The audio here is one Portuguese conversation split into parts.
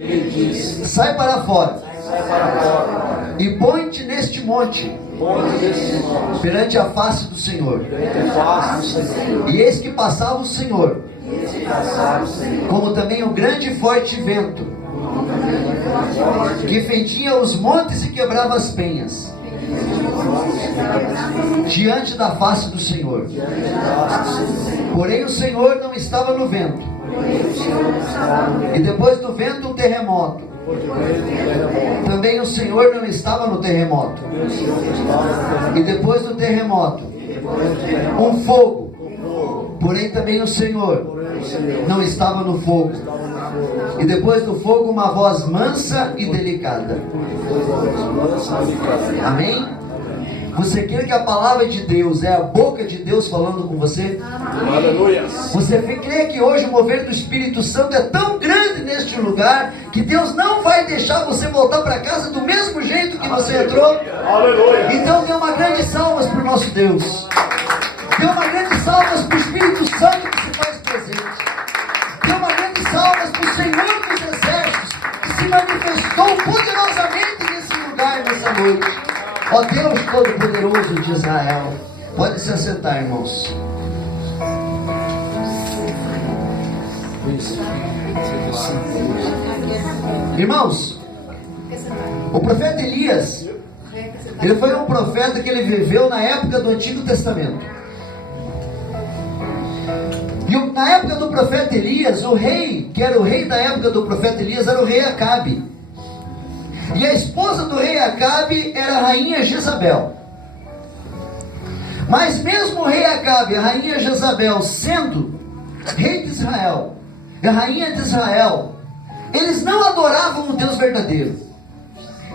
Ele disse: sai para fora, sai para fora, e põe-te neste monte, põe-te neste monte, perante a face do Senhor. perante a face do Senhor. E eis que passava o Senhor, E se passaram o Senhor, como também um grande e forte vento, que fendia os montes e quebrava as penhas, diante da face do Senhor. Porém o Senhor não estava no vento, e depois do vento um terremoto. Também o Senhor não estava no terremoto, e depois do terremoto um fogo. Porém também o Senhor não estava no fogo, e depois do fogo uma voz mansa e delicada. Amém? Você crê que a palavra de Deus é a boca de Deus falando com você? Aleluia. Você crê que hoje o mover do Espírito Santo é tão grande neste lugar que Deus não vai deixar você voltar para casa do mesmo jeito que você entrou? Aleluia. Então dê uma grande salvas para o nosso Deus. Dê uma grande salvas para o Espírito Santo que se faz presente. Dê uma grande salvas para o Senhor dos Exércitos que se manifestou poderosamente nesse lugar, nessa noite. Ó Deus Todo-Poderoso de Israel. Pode se assentar, irmãos. Irmãos, o profeta Elias, ele foi um profeta que ele viveu na época do Antigo Testamento. E na época do profeta Elias, o rei, que era o rei da época do profeta Elias, era o rei Acabe. E a esposa do rei Acabe era a rainha Jezabel. Mas mesmo o rei Acabe e a rainha Jezabel sendo rei de Israel e a rainha de Israel, eles não adoravam o Deus verdadeiro.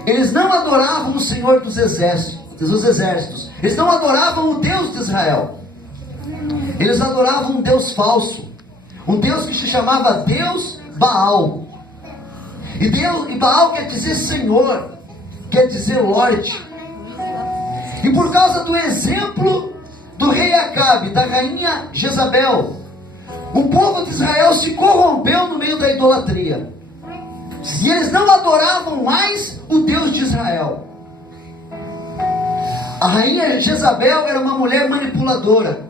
Eles não adoravam o Senhor dos exércitos. Eles não adoravam o Deus de Israel. Eles adoravam um Deus falso, um Deus que se chamava Deus Baal. E Baal quer dizer Senhor, quer dizer Lorde. E por causa do exemplo do rei Acabe, da rainha Jezabel, o povo de Israel se corrompeu no meio da idolatria. E eles não adoravam mais o Deus de Israel. A rainha Jezabel era uma mulher manipuladora,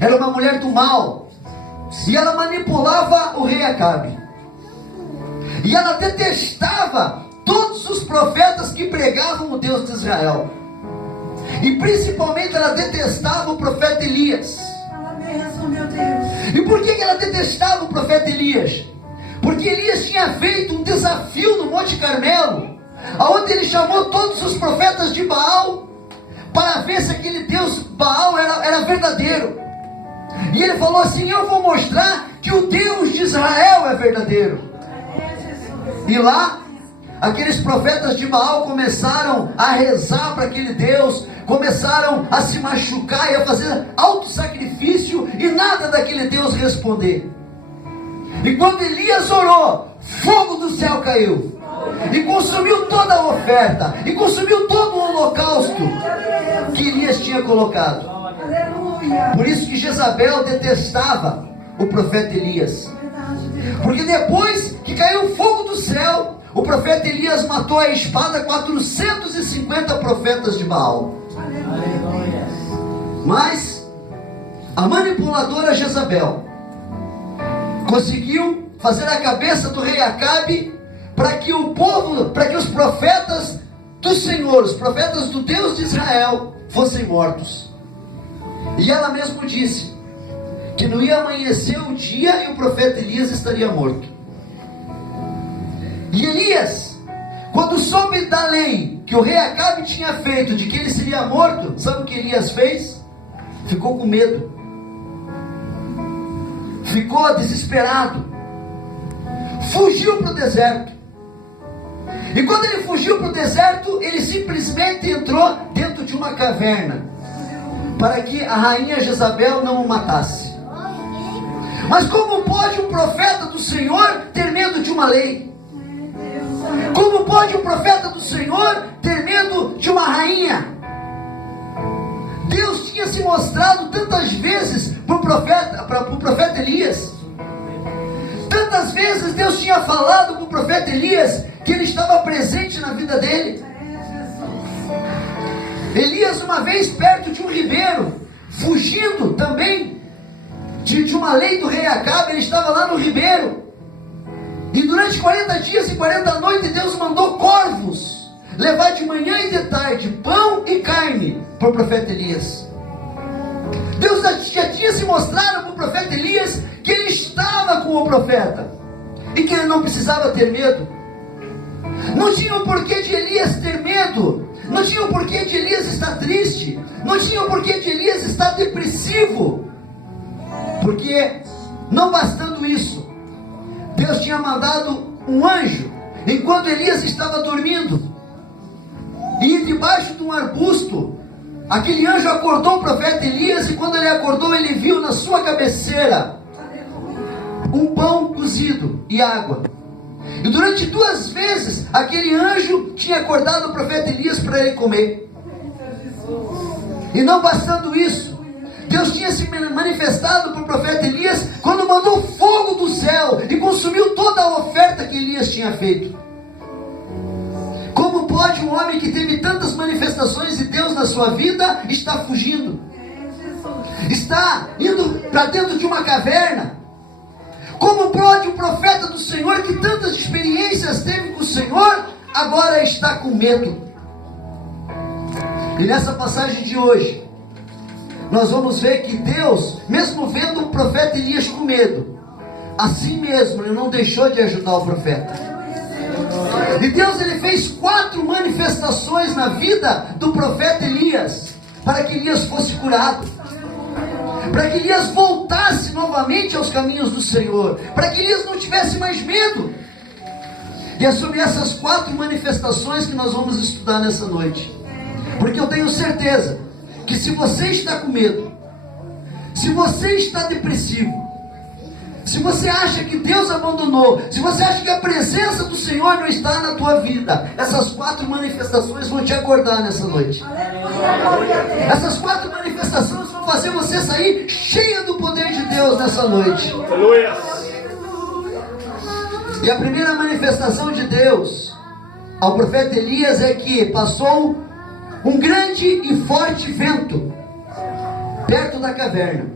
era uma mulher do mal, e ela manipulava o rei Acabe. E ela detestava todos os profetas que pregavam o Deus de Israel. E principalmente ela detestava o profeta Elias. E por que ela detestava o profeta Elias? Porque Elias tinha feito um desafio no Monte Carmelo, onde ele chamou todos os profetas de Baal para ver se aquele Deus Baal era verdadeiro. E ele falou assim: eu vou mostrar que o Deus de Israel é verdadeiro. E lá, aqueles profetas de Baal começaram a rezar para aquele Deus, começaram a se machucar e a fazer auto-sacrifício, e nada daquele Deus responder. E quando Elias orou, fogo do céu caiu, e consumiu toda a oferta, e consumiu todo o holocausto que Elias tinha colocado. Por isso que Jezabel detestava o profeta Elias. Porque depois que caiu o fogo do céu, o profeta Elias matou a espada 450 profetas de Baal. Mas a manipuladora Jezabel conseguiu fazer a cabeça do rei Acabe para que o povo, para que os profetas do Senhor, os profetas do Deus de Israel, fossem mortos. E ela mesmo disse que não ia amanhecer o dia e o profeta Elias estaria morto. E Elias, quando soube da lei que o rei Acabe tinha feito, de que ele seria morto, sabe o que Elias fez? Ficou com medo, ficou desesperado, fugiu para o deserto. E quando ele fugiu para o deserto, ele simplesmente entrou dentro de uma caverna, para que a rainha Jezabel não o matasse. Mas como pode um profeta do Senhor ter medo de uma lei? Como pode um profeta do Senhor ter medo de uma rainha? Deus tinha se mostrado tantas vezes para o profeta Elias. Tantas Quantas vezes Deus tinha falado para o profeta Elias que ele estava presente na vida dele? Elias, uma vez perto de um ribeiro, fugindo também de uma lei do rei Acabe, ele estava lá no ribeiro. E durante 40 dias e 40 noites, Deus mandou corvos levar de manhã e de tarde pão e carne para o profeta Elias. Deus já tinha se mostrado para o profeta Elias que ele estava com o profeta e que ele não precisava ter medo. Não tinha o porquê de Elias ter medo, não tinha o porquê de Elias estar triste, não tinha o porquê de Elias estar depressivo, porque não bastando isso, Deus tinha mandado um anjo enquanto Elias estava dormindo, e debaixo de um arbusto, aquele anjo acordou o profeta Elias, e quando ele acordou, ele viu na sua cabeceira um pão cozido e água. E durante 2 vezes, aquele anjo tinha acordado o profeta Elias para ele comer. E não bastando isso, Deus tinha se manifestado para o profeta Elias quando mandou fogo do céu e consumiu toda a oferta que Elias tinha feito. Como pode um homem que teve tantas manifestações de Deus na sua vida estar fugindo? Está indo para dentro de uma caverna? Como pode o profeta do Senhor, que tantas experiências teve com o Senhor, agora está com medo? E nessa passagem de hoje, nós vamos ver que Deus, mesmo vendo o profeta Elias com medo, assim mesmo ele não deixou de ajudar o profeta. E Deus, ele fez 4 manifestações na vida do profeta Elias, para que Elias fosse curado, para que Elias voltasse novamente aos caminhos do Senhor, para que Elias não tivesse mais medo. E é sobre essas 4 manifestações que nós vamos estudar nessa noite, porque eu tenho certeza que se você está com medo, se você está depressivo, se você acha que Deus abandonou, se você acha que a presença do Senhor não está na tua vida, essas 4 manifestações vão te acordar nessa noite. Essas 4 manifestações vão fazer você sair cheia do poder de Deus nessa noite. Aleluia. E a primeira manifestação de Deus ao profeta Elias é que passou um grande e forte vento perto da caverna.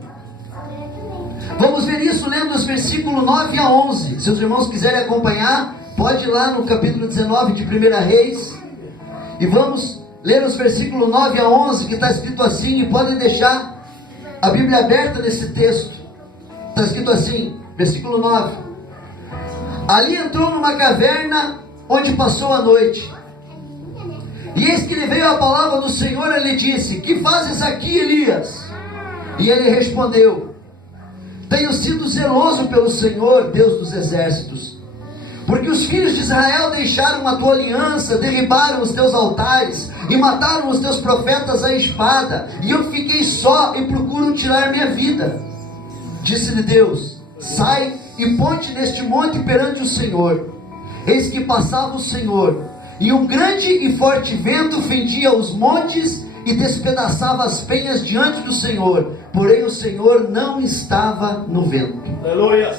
Vamos ver isso lendo os versículos 9 a 11. Se os irmãos quiserem acompanhar, pode ir lá no capítulo 19 de 1 Reis. E vamos ler os versículos 9 a 11, que está escrito assim. E podem deixar a Bíblia aberta nesse texto. Está escrito assim, versículo 9. Ali entrou numa caverna, onde passou a noite. E eis que lhe veio a palavra do Senhor, e lhe disse: que fazes aqui, Elias? E ele respondeu: tenho sido zeloso pelo Senhor, Deus dos exércitos, porque os filhos de Israel deixaram a tua aliança, derribaram os teus altares e mataram os teus profetas à espada, e eu fiquei só e procuro tirar minha vida. Disse-lhe Deus: sai e ponte neste monte perante o Senhor. Eis que passava o Senhor, e um grande e forte vento fendia os montes e despedaçava as penhas diante do Senhor, porém o Senhor não estava no vento. Aleluia.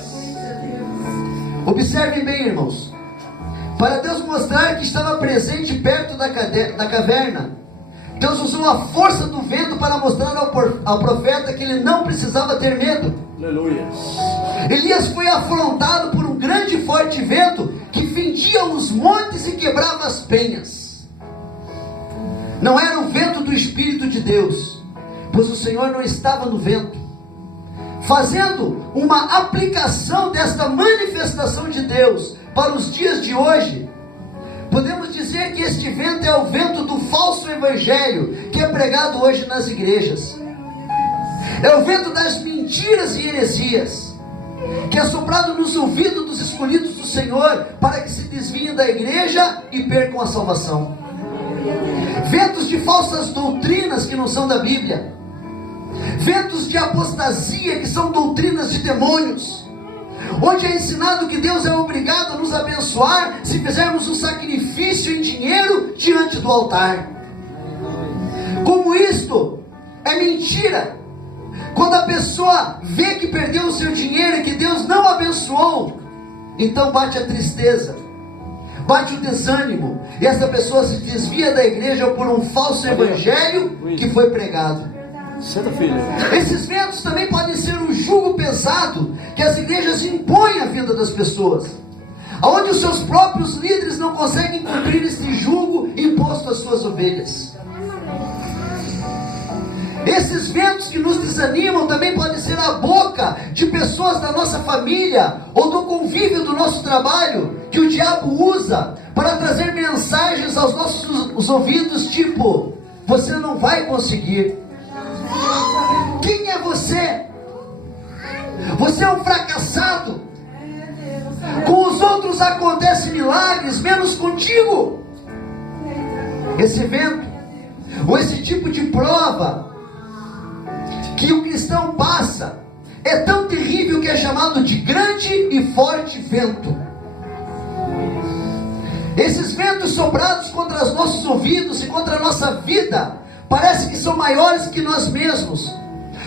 Observem bem, irmãos, para Deus mostrar que estava presente perto da caverna, Deus usou a força do vento para mostrar ao profeta que ele não precisava ter medo. Aleluia. Elias foi afrontado por um grande e forte vento que fendia os montes e quebrava as penhas. Não era o vento do Espírito de Deus, pois o Senhor não estava no vento. Fazendo uma aplicação desta manifestação de Deus para os dias de hoje, podemos dizer que este vento é o vento do falso evangelho que é pregado hoje nas igrejas. É o vento das mentiras e heresias, que é soprado nos ouvidos dos escolhidos do Senhor, para que se desviem da igreja e percam a salvação. Ventos de falsas doutrinas que não são da Bíblia, ventos de apostasia que são doutrinas de demônios, onde é ensinado que Deus é obrigado a nos abençoar se fizermos um sacrifício em dinheiro diante do altar. Como isto é mentira, quando a pessoa vê que perdeu o seu dinheiro e que Deus não abençoou, então bate a tristeza, bate o desânimo, e essa pessoa se desvia da igreja por um falso evangelho que foi pregado. Senta, filha. Esses ventos também podem ser um jugo pesado que as igrejas impõem à vida das pessoas, onde os seus próprios líderes não conseguem cumprir esse jugo imposto às suas ovelhas. Esses ventos que nos desanimam também podem ser a boca de pessoas da nossa família ou do convívio do nosso trabalho, que o diabo usa para trazer mensagens aos nossos ouvidos, tipo: você não vai conseguir. Quem é você? Você é um fracassado. Com os outros acontecem milagres, menos contigo. Esse vento, ou esse tipo de prova que o cristão passa, é tão terrível que é chamado de grande e forte vento. Esses ventos soprados contra os nossos ouvidos e contra a nossa vida, parece que são maiores que nós mesmos,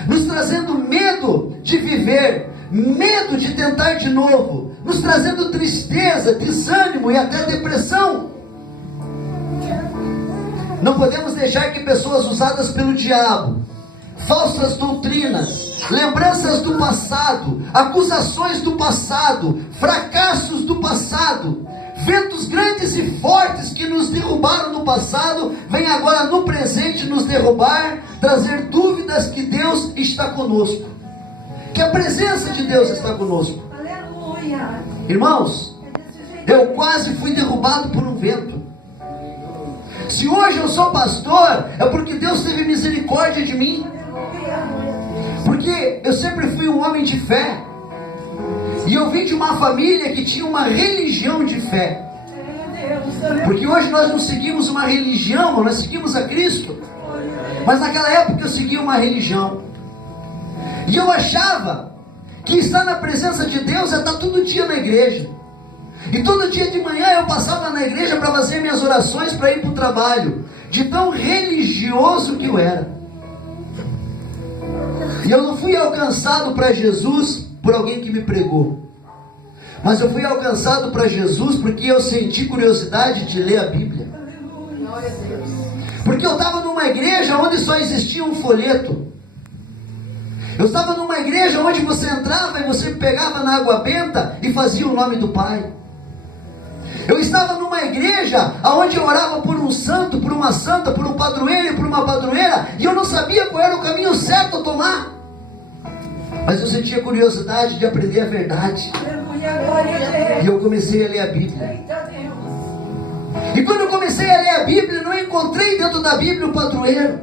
nos trazendo medo de viver, medo de tentar de novo, nos trazendo tristeza, desânimo e até depressão. Não podemos deixar que pessoas usadas pelo diabo, falsas doutrinas, lembranças do passado, acusações do passado, fracassos do passado, ventos grandes e fortes que nos derrubaram no passado, vêm agora no presente nos derrubar, trazer dúvidas que Deus está conosco, que a presença de Deus está conosco. Aleluia. Irmãos, eu quase fui derrubado por um vento. Se hoje eu sou pastor, é porque Deus teve misericórdia de mim, porque eu sempre fui um homem de fé, e eu vim de uma família que tinha uma religião de fé. Porque hoje nós não seguimos uma religião, nós seguimos a Cristo. Mas naquela época eu seguia uma religião, e eu achava que estar na presença de Deus é estar todo dia na igreja. E todo dia de manhã eu passava na igreja para fazer minhas orações, para ir para o trabalho, de tão religioso que eu era. E eu não fui alcançado para Jesus por alguém que me pregou, mas eu fui alcançado para Jesus porque eu senti curiosidade de ler a Bíblia. Porque eu estava numa igreja onde só existia um folheto. Eu estava numa igreja onde você entrava e você pegava na água benta e fazia o nome do Pai. Eu estava numa igreja onde eu orava por um santo, por uma santa, por um padroeiro e por uma padroeira, e eu não sabia qual era o caminho certo a tomar, mas eu sentia curiosidade de aprender a verdade. E eu comecei a ler a Bíblia. E quando eu comecei a ler a Bíblia, eu não encontrei dentro da Bíblia o padroeiro.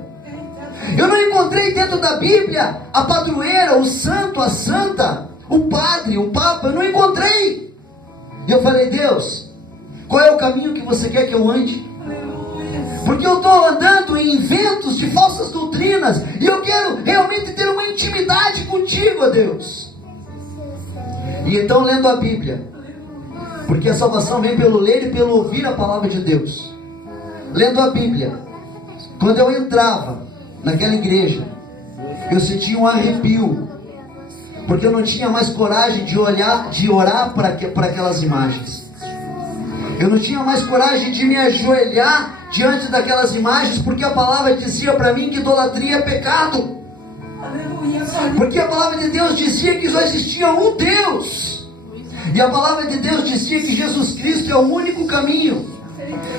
Eu não encontrei dentro da Bíblia a padroeira, o santo, a santa, o padre, o papa. Eu não encontrei. E eu falei: Deus, qual é o caminho que você quer que eu ande? Porque eu estou andando em ventos de falsas doutrinas, e eu quero realmente ter uma intimidade contigo, ó Deus. E então, lendo a Bíblia, porque a salvação vem pelo ler e pelo ouvir a palavra de Deus. Lendo a Bíblia, quando eu entrava naquela igreja, eu sentia um arrepio, porque eu não tinha mais coragem de orar para aquelas imagens. Eu não tinha mais coragem de me ajoelhar diante daquelas imagens, porque a palavra dizia para mim que idolatria é pecado. Porque a palavra de Deus dizia que só existia um Deus. E a palavra de Deus dizia que Jesus Cristo é o único caminho,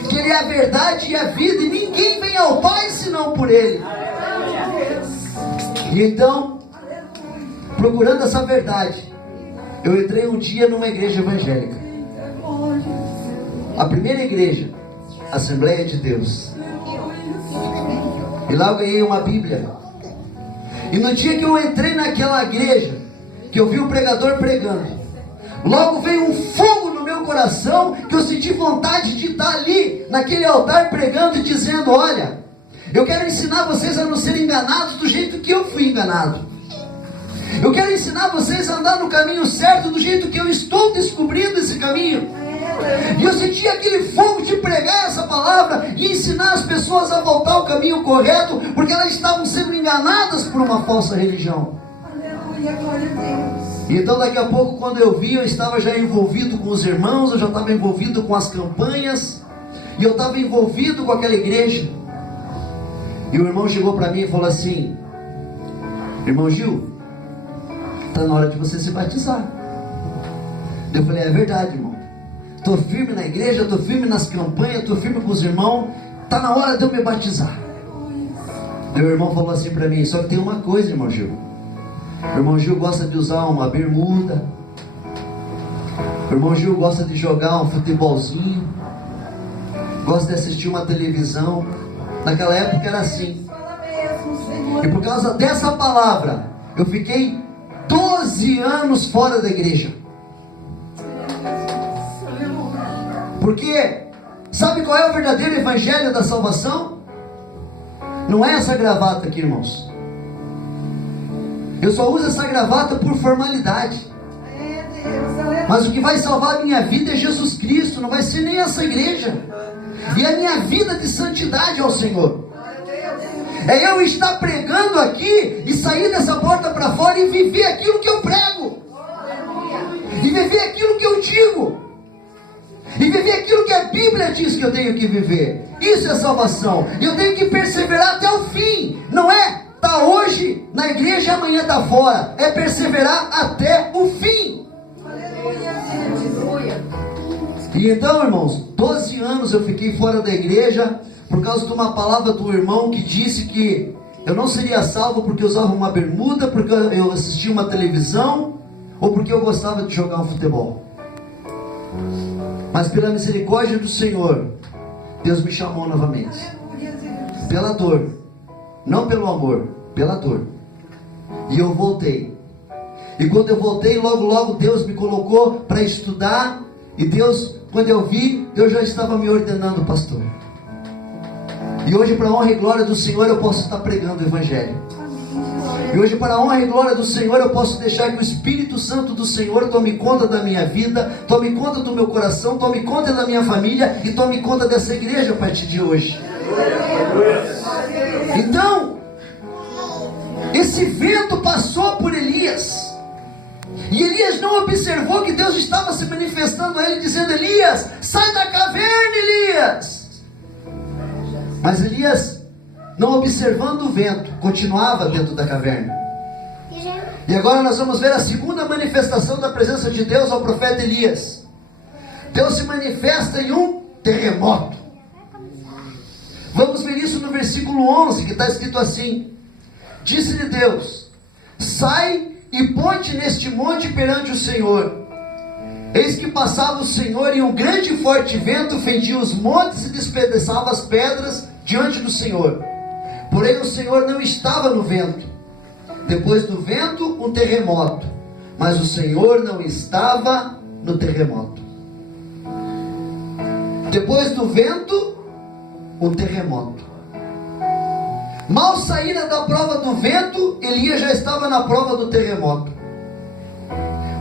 que Ele é a verdade e a vida, e ninguém vem ao Pai senão por Ele. E então, procurando essa verdade, eu entrei um dia numa igreja evangélica, a primeira igreja, Assembleia de Deus. E lá eu ganhei uma Bíblia. E no dia que eu entrei naquela igreja, que eu vi o pregador pregando, logo veio um fogo no meu coração, que eu senti vontade de estar ali, naquele altar, pregando e dizendo: olha, eu quero ensinar vocês a não serem enganados do jeito que eu fui enganado. Eu quero ensinar vocês a andar no caminho certo, do jeito que eu estou descobrindo esse caminho. E eu senti aquele fogo de pregar essa palavra e ensinar as pessoas a voltar ao caminho correto, porque elas estavam sendo enganadas por uma falsa religião. Aleluia, glória a Deus. Então daqui a pouco, quando eu vi, eu estava já envolvido com os irmãos, eu já estava envolvido com as campanhas, e eu estava envolvido com aquela igreja. E o irmão chegou para mim e falou assim: irmão Gil, está na hora de você se batizar. Eu falei: é verdade, irmão, estou firme na igreja, estou firme nas campanhas, estou firme com os irmãos, está na hora de eu me batizar. Meu irmão falou assim para mim: só que tem uma coisa, irmão Gil, o irmão Gil gosta de usar uma bermuda, o irmão Gil gosta de jogar um futebolzinho, gosta de assistir uma televisão. Naquela época era assim. E por causa dessa palavra, eu fiquei 12 anos fora da igreja. Porque sabe qual é o verdadeiro evangelho da salvação? Não é essa gravata aqui, irmãos. Eu só uso essa gravata por formalidade. Mas o que vai salvar a minha vida é Jesus Cristo, não vai ser nem essa igreja. E a minha vida de santidade ao Senhor. É eu estar pregando aqui e sair dessa porta para fora e viver aquilo que eu prego. E viver aquilo que eu digo. E viver aquilo que a Bíblia diz que eu tenho que viver. Isso é salvação. E eu tenho que perseverar até o fim. Não é estar hoje na igreja e amanhã estar fora. É perseverar até o fim. E então, irmãos, 12 anos eu fiquei fora da igreja por causa de uma palavra do irmão que disse que eu não seria salvo porque eu usava uma bermuda, porque eu assistia uma televisão, ou porque eu gostava de jogar um futebol. Mas pela misericórdia do Senhor, Deus me chamou novamente. Pela dor, não pelo amor, pela dor. E eu voltei. E quando eu voltei, logo Deus me colocou para estudar. E Deus, quando eu vi, Deus já estava me ordenando pastor. E hoje, para a honra e glória do Senhor, eu posso estar pregando o Evangelho. E hoje, para a honra e glória do Senhor, eu posso deixar que o Espírito Santo do Senhor tome conta da minha vida, tome conta do meu coração, tome conta da minha família e tome conta dessa igreja a partir de hoje. Então, esse vento passou por Elias. E Elias não observou que Deus estava se manifestando a ele, dizendo: Elias, sai da caverna, Elias. Mas Elias, não observando o vento, continuava dentro da caverna. E agora nós vamos ver a segunda manifestação da presença de Deus ao profeta Elias. Deus se manifesta em um terremoto. Vamos ver isso no versículo 11, que está escrito assim: disse-lhe Deus: sai e ponte neste monte perante o Senhor. Eis que passava o Senhor, e um grande e forte vento fendia os montes e despedaçava as pedras diante do Senhor. Porém o Senhor não estava no vento. Depois do vento, um terremoto. Mas o Senhor não estava no terremoto. Depois do vento, um terremoto. Mal saíra da prova do vento, Elias já estava na prova do terremoto.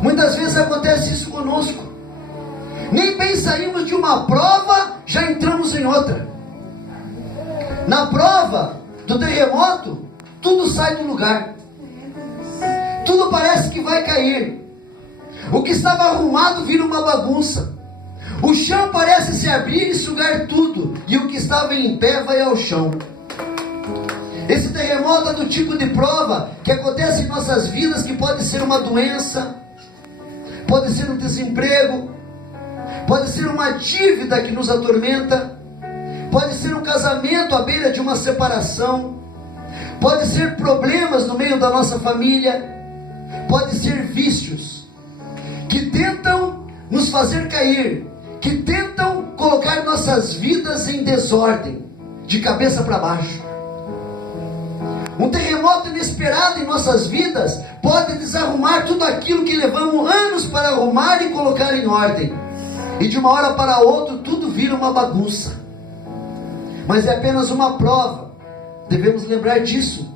Muitas vezes acontece isso conosco. Nem bem saímos de uma prova, já entramos em outra. Na prova do terremoto, tudo sai do lugar. Tudo parece que vai cair. O que estava arrumado vira uma bagunça. O chão parece se abrir e sugar tudo. E o que estava em pé vai ao chão. Esse terremoto é do tipo de prova que acontece em nossas vidas, que pode ser uma doença, pode ser um desemprego, pode ser uma dívida que nos atormenta, pode ser um casamento à beira de uma separação, pode ser problemas no meio da nossa família, pode ser vícios que tentam nos fazer cair, que tentam colocar nossas vidas em desordem, de cabeça para baixo. Um terremoto inesperado em nossas vidas pode desarrumar tudo aquilo que levamos anos para arrumar e colocar em ordem. E de uma hora para outra tudo vira uma bagunça. Mas é apenas uma prova. Devemos lembrar disso.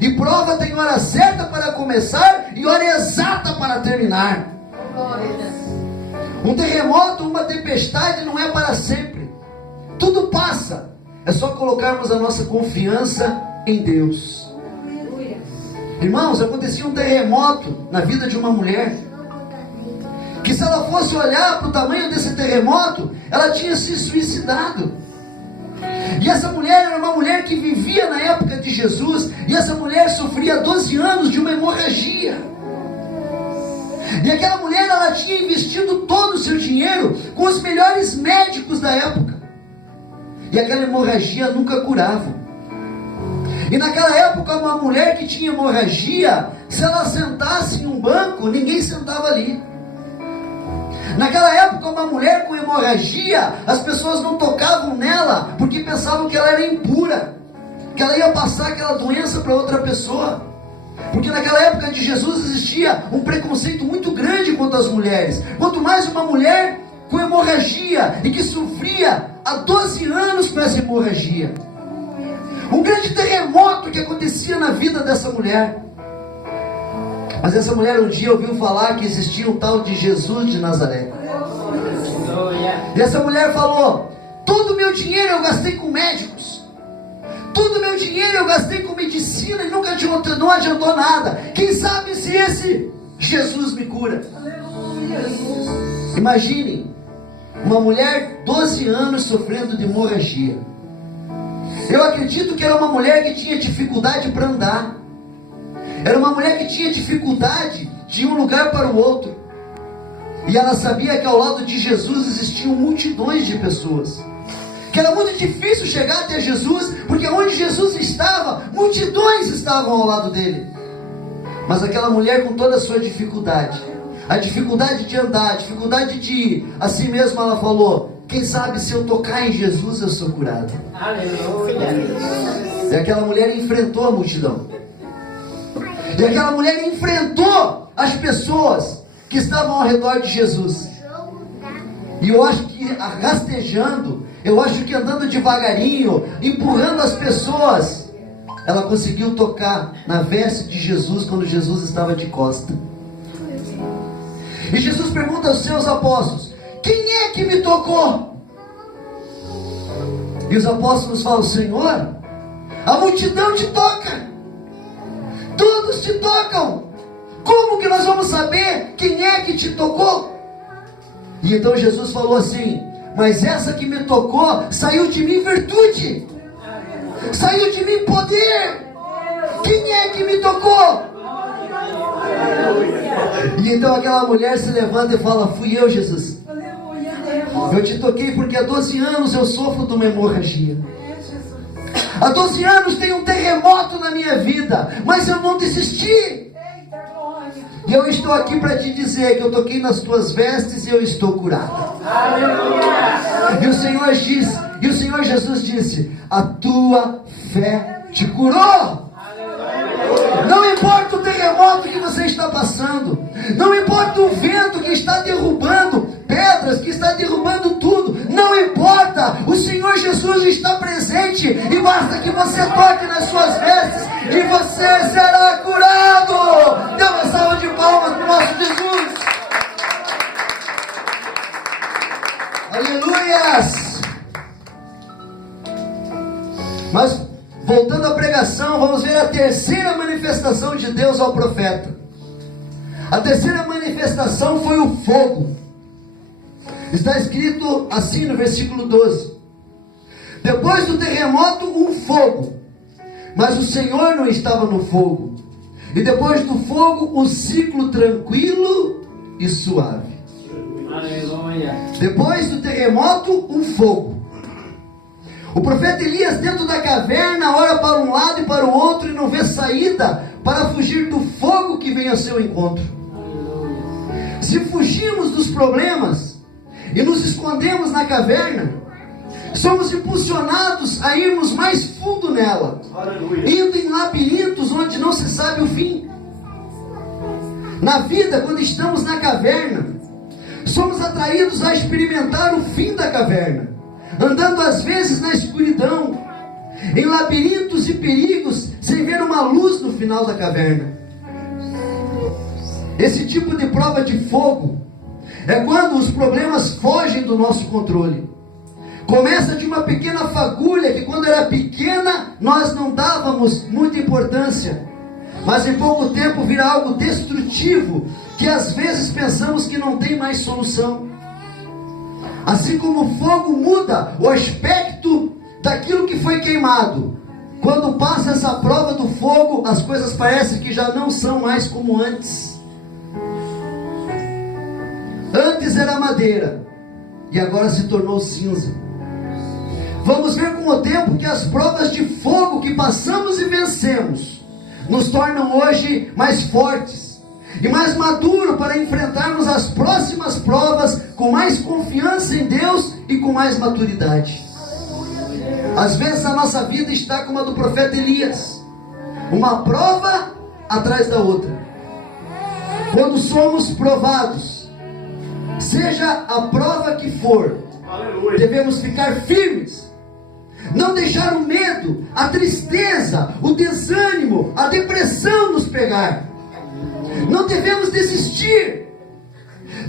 E prova tem hora certa para começar e hora exata para terminar. Um terremoto, uma tempestade não é para sempre. Tudo passa. É só colocarmos a nossa confiança em Deus. Irmãos, acontecia um terremoto na vida de uma mulher, que se ela fosse olhar para o tamanho desse terremoto, ela tinha se suicidado. E essa mulher era uma mulher que vivia na época de Jesus, e essa mulher sofria 12 anos de uma hemorragia. E aquela mulher, ela tinha investido todo o seu dinheiro com os melhores médicos da época, e aquela hemorragia nunca curava. E naquela época, uma mulher que tinha hemorragia, se ela sentasse em um banco, ninguém sentava ali. Naquela época, uma mulher com hemorragia, as pessoas não tocavam nela, porque pensavam que ela era impura, que ela ia passar aquela doença para outra pessoa. Porque naquela época de Jesus existia um preconceito muito grande contra as mulheres. Quanto mais uma mulher com hemorragia, e que sofria há 12 anos com essa hemorragia. Um grande terremoto que acontecia na vida dessa mulher. Mas essa mulher um dia ouviu falar que existia um tal de Jesus de Nazaré. E essa mulher falou: todo o meu dinheiro eu gastei com médicos, todo o meu dinheiro eu gastei com medicina, e nunca adiantou, não adiantou nada. Quem sabe se esse Jesus me cura? Imaginem, uma mulher 12 anos sofrendo de hemorragia. Eu acredito que era uma mulher que tinha dificuldade para andar. Era uma mulher que tinha dificuldade de ir um lugar para o outro. E ela sabia que ao lado de Jesus existiam multidões de pessoas. Que era muito difícil chegar até Jesus, porque onde Jesus estava, multidões estavam ao lado dele. Mas aquela mulher, com toda a sua dificuldade, a dificuldade de andar, a dificuldade de ir, assim mesmo ela falou: quem sabe se eu tocar em Jesus eu sou curada. Aleluia. E aquela mulher enfrentou a multidão. E aquela mulher enfrentou as pessoas que estavam ao redor de Jesus. E eu acho que rastejando, eu acho que andando devagarinho, empurrando as pessoas, ela conseguiu tocar na veste de Jesus quando Jesus estava de costa. E Jesus pergunta aos seus apóstolos: quem é que me tocou? E os apóstolos falam: Senhor, a multidão te toca, todos te tocam, como que nós vamos saber quem é que te tocou? E então Jesus falou assim: mas essa que me tocou saiu de mim virtude, saiu de mim poder. Quem é que me tocou? E então aquela mulher se levanta e fala: fui eu, Jesus. Eu te toquei porque há 12 anos eu sofro de uma hemorragia. Há 12 anos tem um terremoto na minha vida, mas eu não desisti. E eu estou aqui para te dizer que eu toquei nas tuas vestes e eu estou curado. E o Senhor Jesus disse: a tua fé te curou. Não importa o terremoto que você está passando, não importa o vento que está derrubando pedras, que está derrubando tudo, não importa, o Senhor Jesus está presente, e basta que você toque nas suas vestes e você será curado. Dê uma salva de palmas para o nosso Jesus. Aleluias. Mas voltando à pregação, vamos ver a terceira manifestação de Deus ao profeta. A terceira manifestação foi o fogo. Está escrito assim no versículo 12: depois do terremoto, um fogo, mas o Senhor não estava no fogo. E depois do fogo, um ciclo tranquilo e suave. Aleluia. Depois do terremoto, um fogo. O profeta Elias, dentro da caverna, olha para um lado e para o outro e não vê saída para fugir do fogo que vem ao seu encontro. Se fugimos dos problemas e nos escondemos na caverna, somos impulsionados a irmos mais fundo nela, indo em labirintos onde não se sabe o fim. Na vida, quando estamos na caverna, somos atraídos a experimentar o fim da caverna, andando às vezes na escuridão, em labirintos e perigos, sem ver uma luz no final da caverna. Esse tipo de prova de fogo é quando os problemas fogem do nosso controle. Começa de uma pequena fagulha que, quando era pequena, nós não dávamos muita importância, mas em pouco tempo virá algo destrutivo, que às vezes pensamos que não tem mais solução. Assim como o fogo muda o aspecto daquilo que foi queimado, quando passa essa prova do fogo, as coisas parecem que já não são mais como antes. Antes era madeira, e agora se tornou cinza. Vamos ver com o tempo que as provas de fogo que passamos e vencemos, nos tornam hoje mais fortes e mais maduros para enfrentarmos as próximas provas com mais confiança em Deus e com mais maturidade. Às vezes a nossa vida está como a do profeta Elias, uma prova atrás da outra. Quando somos provados, seja a prova que for, Aleluia. devemos ficar firmes, não deixar o medo, a tristeza, o desânimo, a depressão nos pegar. Não devemos desistir.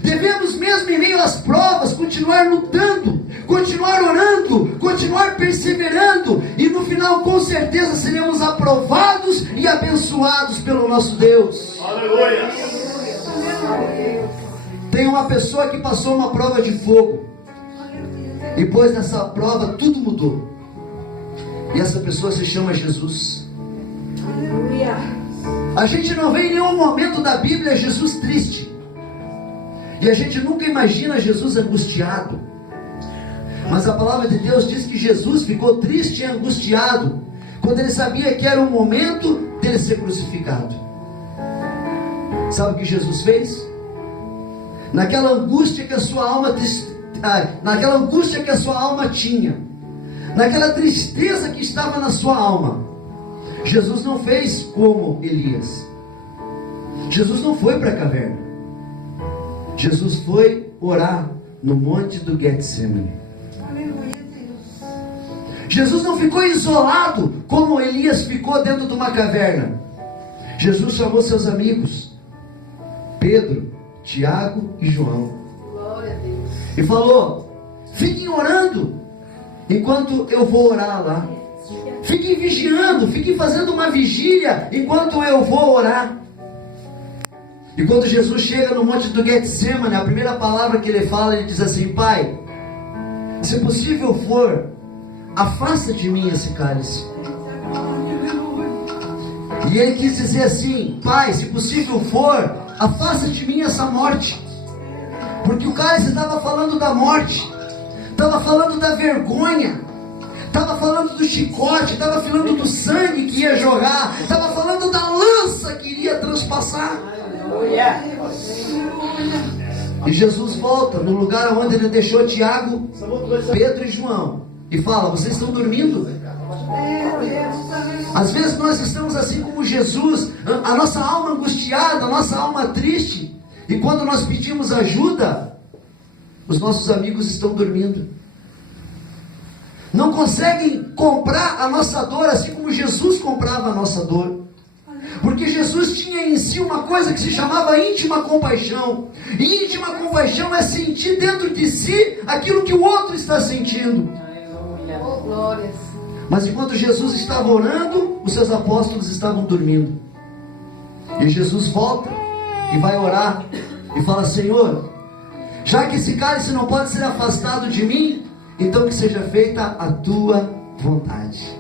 Devemos, mesmo em meio às provas, continuar lutando, continuar orando, continuar perseverando, e no final com certeza seremos aprovados e abençoados pelo nosso Deus. Aleluia. Tem uma pessoa que passou uma prova de fogo, e depois dessa prova tudo mudou, e essa pessoa se chama Jesus. A gente não vê em nenhum momento da Bíblia Jesus triste, e a gente nunca imagina Jesus angustiado, mas a palavra de Deus diz que Jesus ficou triste e angustiado quando ele sabia que era o momento dele ser crucificado. Sabe o que Jesus fez? Naquela angústia que a sua alma tinha, naquela tristeza que estava na sua alma, Jesus não fez como Elias. Jesus não foi para a caverna. Jesus foi orar no monte do Getsemane. Jesus não ficou isolado como Elias ficou dentro de uma caverna. Jesus chamou seus amigos, Pedro, Tiago e João, e falou: fiquem orando enquanto eu vou orar lá. Fiquem vigiando, fiquem fazendo uma vigília enquanto eu vou orar. E quando Jesus chega no monte do Getsemane, a primeira palavra que ele fala, ele diz assim: Pai, se possível for, afasta de mim esse cálice. E ele quis dizer assim: Pai, se possível for, afasta de mim essa morte. Porque o cálice estava falando da morte, estava falando da vergonha, estava falando do chicote, estava falando do sangue que ia jorrar, estava falando da lança que iria transpassar. E Jesus volta no lugar onde ele deixou Tiago, Pedro e João, e fala: vocês estão dormindo? Às vezes nós estamos assim como Jesus, a nossa alma angustiada, a nossa alma triste, e quando nós pedimos ajuda, os nossos amigos estão dormindo, não conseguem comprar a nossa dor assim como Jesus comprava a nossa dor. Porque Jesus tinha em si uma coisa que se chamava íntima compaixão. E íntima compaixão é sentir dentro de si aquilo que o outro está sentindo. Mas enquanto Jesus estava orando, os seus apóstolos estavam dormindo. E Jesus volta e vai orar e fala: Senhor, já que esse cálice não pode ser afastado de mim, então que seja feita a tua vontade.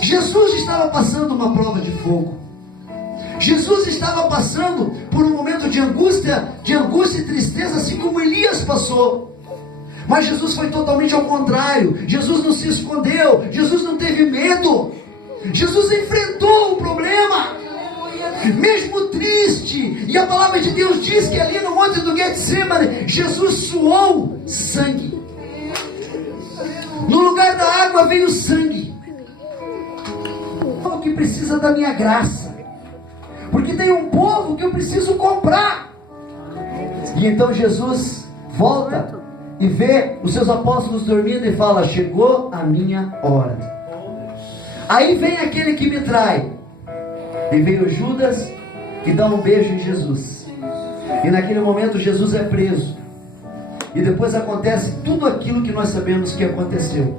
Jesus estava passando uma prova de fogo. Jesus estava passando por um momento de angústia e tristeza, assim como Elias passou. Mas Jesus foi totalmente ao contrário. Jesus não se escondeu, Jesus não teve medo, Jesus enfrentou o problema, mesmo triste. E a palavra de Deus diz que ali no monte do Getsemane, Jesus suou sangue. No lugar da água veio sangue. O que precisa da minha graça, porque tem um povo que eu preciso comprar. E então Jesus volta e vê os seus apóstolos dormindo e fala: chegou a minha hora. Aí vem aquele que me trai, e veio Judas e dá um beijo em Jesus, e naquele momento Jesus é preso, e depois acontece tudo aquilo que nós sabemos que aconteceu.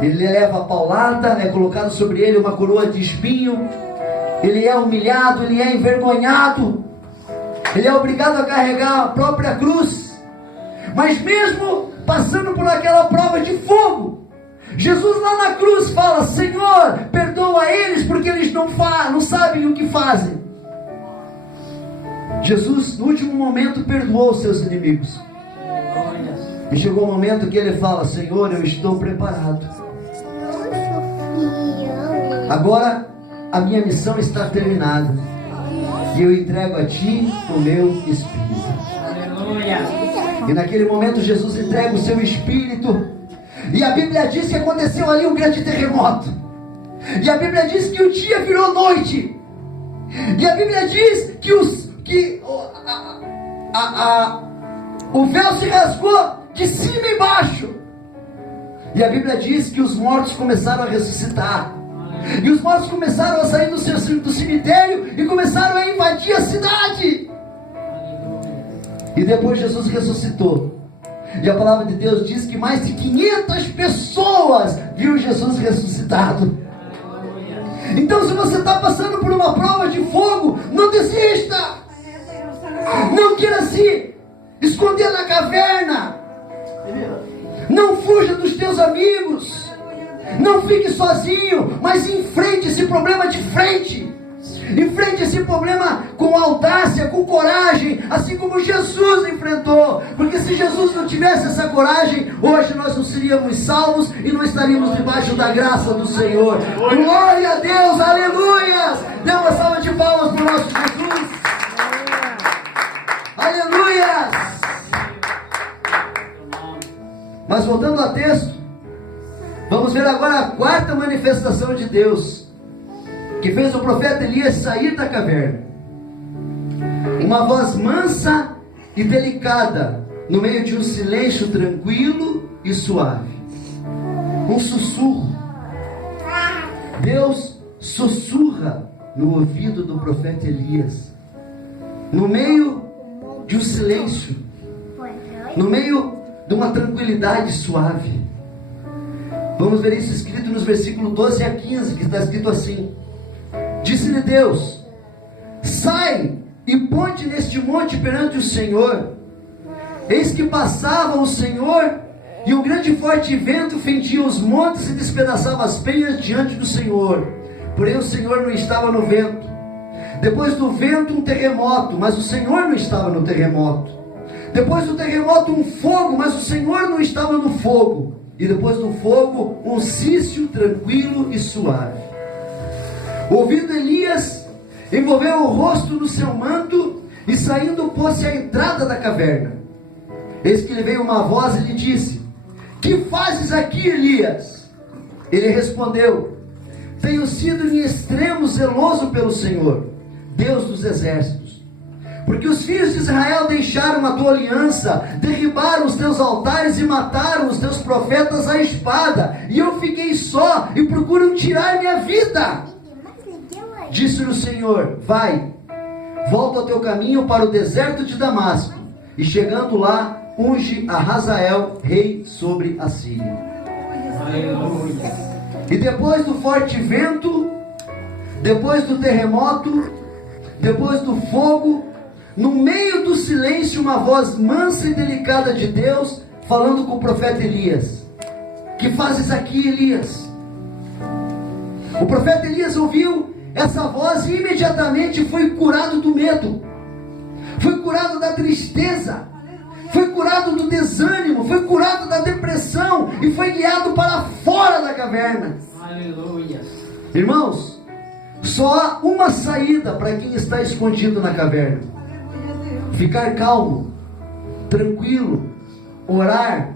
Ele leva a paulada, é colocado sobre ele uma coroa de espinho, ele é humilhado, ele é envergonhado, ele é obrigado a carregar a própria cruz. Mas mesmo passando por aquela prova de fogo, Jesus lá na cruz fala: Senhor, perdoa eles, porque eles não sabem o que fazem. Jesus, no último momento, perdoou os seus inimigos. E chegou o momento que ele fala: Senhor, eu estou preparado. Agora a minha missão está terminada, e eu entrego a ti o meu Espírito. E naquele momento Jesus entrega o seu Espírito. E a Bíblia diz que aconteceu ali um grande terremoto. E a Bíblia diz que o dia virou noite. E a Bíblia diz que o véu se rasgou de cima e baixo. E a Bíblia diz que os mortos começaram a ressuscitar. E os mortos começaram a sair do cemitério e começaram a invadir a cidade. E depois Jesus ressuscitou. E a palavra de Deus diz que mais de 500 pessoas viram Jesus ressuscitado. Então, se você está passando por uma prova de fogo, não desista. Não queira se esconder na caverna. Não fuja dos teus amigos. Não fique sozinho, mas enfrente esse problema de frente. Enfrente esse problema com audácia, com coragem, assim como Jesus enfrentou. Porque se Jesus não tivesse essa coragem, hoje nós não seríamos salvos e não estaríamos debaixo da graça do Senhor. Glória a Deus, aleluia! Dê uma salva de palmas para o nosso Jesus. Aleluia! Mas voltando ao texto, vamos ver agora a quarta manifestação de Deus, que fez o profeta Elias sair da caverna. Uma voz mansa e delicada, no meio de um silêncio tranquilo e suave. Um sussurro. Deus sussurra no ouvido do profeta Elias, no meio de um silêncio, no meio de uma tranquilidade suave. Vamos ver isso escrito nos versículos 12 a 15, que está escrito assim: Disse-lhe Deus: sai e ponte neste monte perante o Senhor. Eis que passava o Senhor, e um grande e forte vento fendia os montes e despedaçava as penhas diante do Senhor. Porém o Senhor não estava no vento. Depois do vento um terremoto, mas o Senhor não estava no terremoto. Depois do terremoto um fogo, mas o Senhor não estava no fogo. E depois do fogo um cício tranquilo e suave. Ouvindo Elias, envolveu o rosto no seu manto e saindo pôs-se à entrada da caverna. Eis que lhe veio uma voz e lhe disse: que fazes aqui, Elias? Ele respondeu: tenho sido em extremo zeloso pelo Senhor, Deus dos exércitos, porque os filhos de Israel deixaram a tua aliança, derribaram os teus altares e mataram os teus profetas à espada, e eu fiquei só e procuram tirar minha vida. Disse-lhe o Senhor: vai, volta ao teu caminho para o deserto de Damasco, e chegando lá, unge a Hazael rei sobre a Síria. Aleluia. E depois do forte vento, depois do terremoto, depois do fogo, no meio do silêncio, uma voz mansa e delicada de Deus falando com o profeta Elias: que fazes aqui, Elias? O profeta Elias ouviu essa voz e imediatamente foi curado do medo, foi curado da tristeza, foi curado do desânimo, foi curado da depressão e foi guiado para fora da caverna. Aleluia. Irmãos, só há uma saída para quem está escondido na caverna: ficar calmo, tranquilo, orar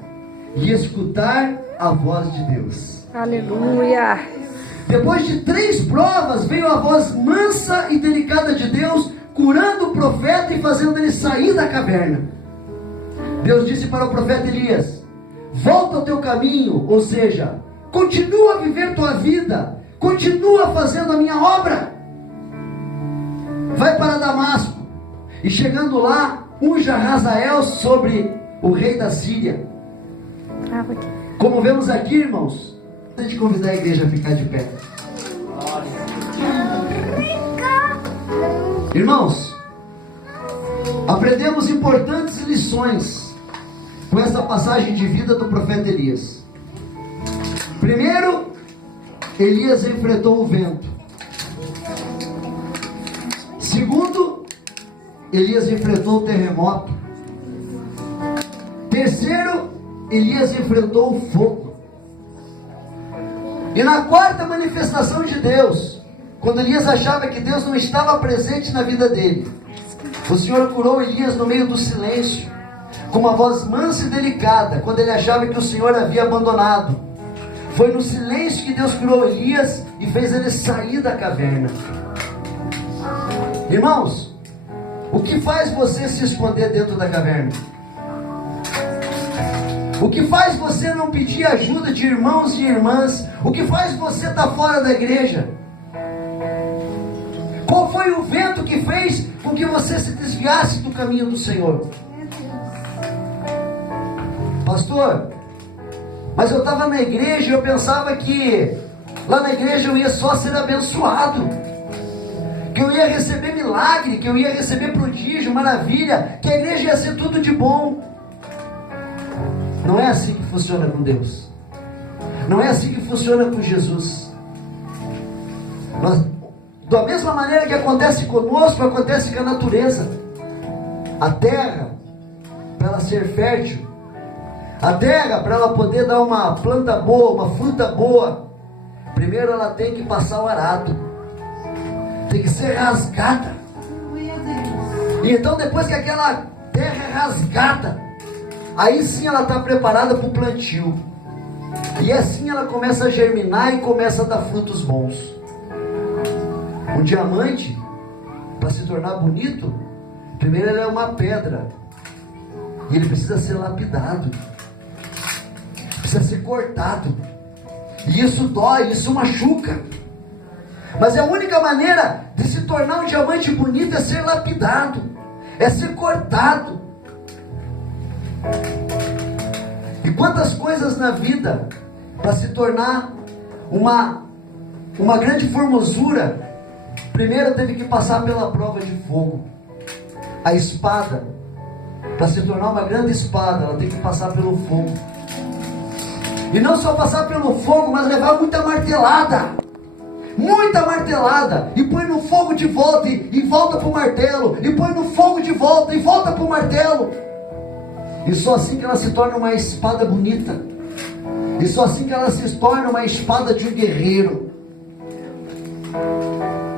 e escutar a voz de Deus. Aleluia. Depois de 3 provas, veio a voz mansa e delicada de Deus, curando o profeta e fazendo ele sair da caverna. Deus disse para o profeta Elias: volta ao teu caminho, ou seja, continua a viver tua vida, continua fazendo a minha obra. Vai para Damasco, e chegando lá, unja Hazael sobre o rei da Síria. Como vemos aqui, irmãos, a gente convidar a igreja a ficar de pé. Irmãos, aprendemos importantes lições com essa passagem de vida do profeta Elias. Primeiro, Elias enfrentou o vento. Segundo, Elias enfrentou o terremoto. Terceiro, Elias enfrentou o fogo. E na quarta manifestação de Deus, quando Elias achava que Deus não estava presente na vida dele, o Senhor curou Elias no meio do silêncio, com uma voz mansa e delicada, quando ele achava que o Senhor havia abandonado. Foi no silêncio que Deus curou Elias e fez ele sair da caverna. Irmãos, o que faz você se esconder dentro da caverna? O que faz você não pedir ajuda de irmãos e irmãs? O que faz você estar fora da igreja? Qual foi o vento que fez com que você se desviasse do caminho do Senhor? Pastor, mas eu estava na igreja e eu pensava que lá na igreja eu ia só ser abençoado, que eu ia receber milagre, que eu ia receber prodígio, maravilha, que a igreja ia ser tudo de bom. Não é assim que funciona com Deus. Não é assim que funciona com Jesus. Da mesma maneira que acontece conosco, acontece com a natureza. A terra, para ela ser fértil, a terra, para ela poder dar uma planta boa, uma fruta boa, primeiro ela tem que passar o arado, tem que ser rasgada. E então depois que aquela terra é rasgada, aí sim ela está preparada para o plantio. E assim ela começa a germinar e começa a dar frutos bons. Um diamante, para se tornar bonito, primeiro ele é uma pedra. E ele precisa ser lapidado. Precisa ser cortado. E isso dói, isso machuca. Mas a única maneira de se tornar um diamante bonito é ser lapidado, é ser cortado. E quantas coisas na vida, para se tornar uma grande formosura, primeiro teve que passar pela prova de fogo. A espada, para se tornar uma grande espada, ela tem que passar pelo fogo. E não só passar pelo fogo, mas levar muita martelada. Muita martelada. E põe no fogo de volta e volta para o martelo. E põe no fogo de volta e volta para o martelo. E só assim que ela se torna uma espada bonita. E só assim que ela se torna uma espada de um guerreiro.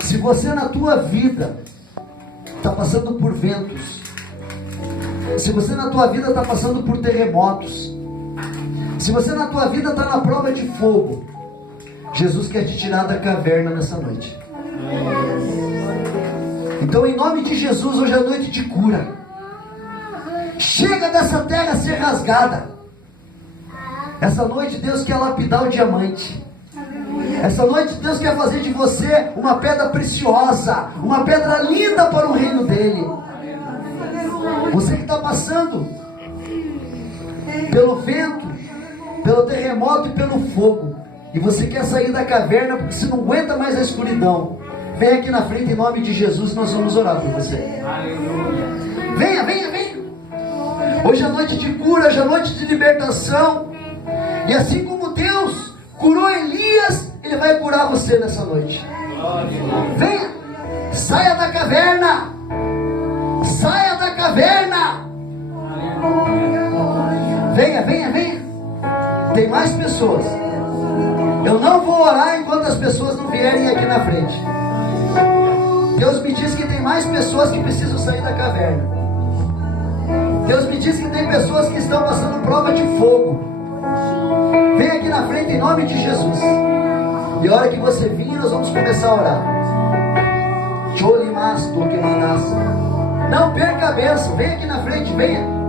Se você na tua vida está passando por ventos, se você na tua vida está passando por terremotos, se você na tua vida está na prova de fogo, Jesus quer te tirar da caverna nessa noite. Então, em nome de Jesus, hoje é noite de cura. Chega dessa terra ser rasgada. Essa noite Deus quer lapidar o diamante. Essa noite Deus quer fazer de você uma pedra preciosa, uma pedra linda para o reino dele. Você que está passando pelo vento, pelo terremoto e pelo fogo, e você quer sair da caverna porque você não aguenta mais a escuridão, vem aqui na frente em nome de Jesus, nós vamos orar por você. Venha, venha, venha. Hoje é noite de cura, hoje é noite de libertação. E assim como Deus curou Elias, Ele vai curar você nessa noite. Venha, saia da caverna. Saia da caverna. Venha, venha, venha. Tem mais pessoas. Eu não vou orar enquanto as pessoas não vierem aqui na frente. Deus me diz que tem mais pessoas que precisam sair da caverna. Deus me diz que tem pessoas que estão passando prova de fogo. Vem aqui na frente em nome de Jesus. E a hora que você vir, nós vamos começar a orar. Não perca a bênção. Vem aqui na frente, venha.